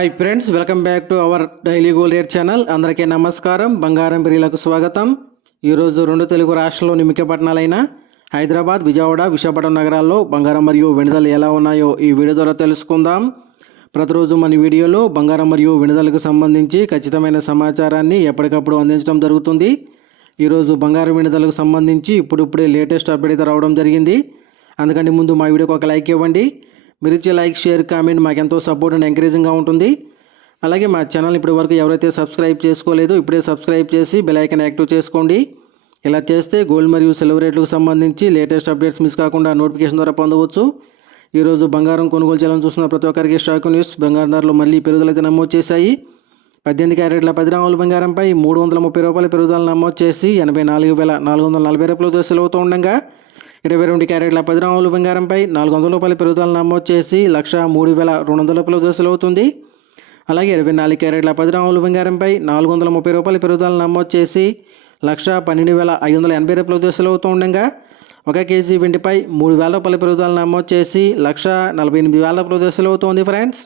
Hi friends welcome back to our daily gold rate channel అందరికీ నమస్కారం. బంగారం బిరీలకు స్వాగతం. ఈరోజు రెండు తెలుగు రాష్ట్రాల్లోని ముఖ్య పట్టణాలైన హైదరాబాద్ విజయవాడ విశాఖపట్నం నగరాల్లో బంగారం మరియు వెనుదలు ఎలా ఉన్నాయో ఈ వీడియో ద్వారా తెలుసుకుందాం. ప్రతిరోజు మన వీడియోలో బంగారం మరియు వెనుదలకు సంబంధించి ఖచ్చితమైన సమాచారాన్ని ఎప్పటికప్పుడు అందించడం జరుగుతుంది. ఈరోజు బంగారం వెనుదలకు సంబంధించి ఇప్పుడిప్పుడే లేటెస్ట్ అప్డేట్ రావడం జరిగింది. అందుకని ముందు మా వీడియోకి ఒక లైక్ ఇవ్వండి. మీరు ఇచ్చే లైక్ షేర్ కామెంట్ మాకు ఎంతో సపోర్ట్ అండ్ ఎంకరేజింగ్గా ఉంటుంది. అలాగే మా ఛానల్ ఇప్పటి వరకు ఎవరైతే సబ్స్క్రైబ్ చేసుకోలేదో ఇప్పుడే సబ్స్క్రైబ్ చేసి బెలైకన్ యాక్టివ్ చేసుకోండి. ఇలా చేస్తే గోల్డ్ మరియు సిల్వర్ రేట్లకు సంబంధించి లేటెస్ట్ అప్డేట్స్ మిస్ కాకుండా నోటిఫికేషన్ ద్వారా పొందవచ్చు. ఈరోజు బంగారం కొనుగోలు చేయాలని చూస్తున్న ప్రతి ఒక్కరికి స్టాక్ న్యూస్ బంగారం ధరలు మళ్ళీ పెరుగుదల అయితే నమోదు చేశాయి. పద్దెనిమిది క్యారెట్ల పది గ్రాముల బంగారంపై మూడు వందల ముప్పై రూపాయల పెరుగుదల నమోదు చేసి ఎనభై నాలుగు వేల నాలుగు వందల నలభై రూపాయలు దశలు ఉండగా ఇరవై రెండు క్యారెట్ల పది గ్రాముల బంగారంపై నాలుగు వందల రూపాయల పెరుగుదల నమోదు చేసి లక్ష మూడు వేల రెండు వందల రూపాయల దశలు అవుతుంది. అలాగే ఇరవై నాలుగు క్యారెట్ల పది గ్రాముల బంగారంపై నాలుగు వందల ముప్పై రూపాయల పెరుగుదల నమోదు చేసి లక్ష పన్నెండు వేల ఐదు వందల ఎనభై రూపాయల దశలు అవుతూ ఉండగా ఒక కేజీ వెండిపై మూడు వేల రూపాయల పెరుగుదల నమోదు చేసి లక్ష నలభై ఎనిమిది వేల రూపాయల దశలు అవుతుంది ఫ్రెండ్స్.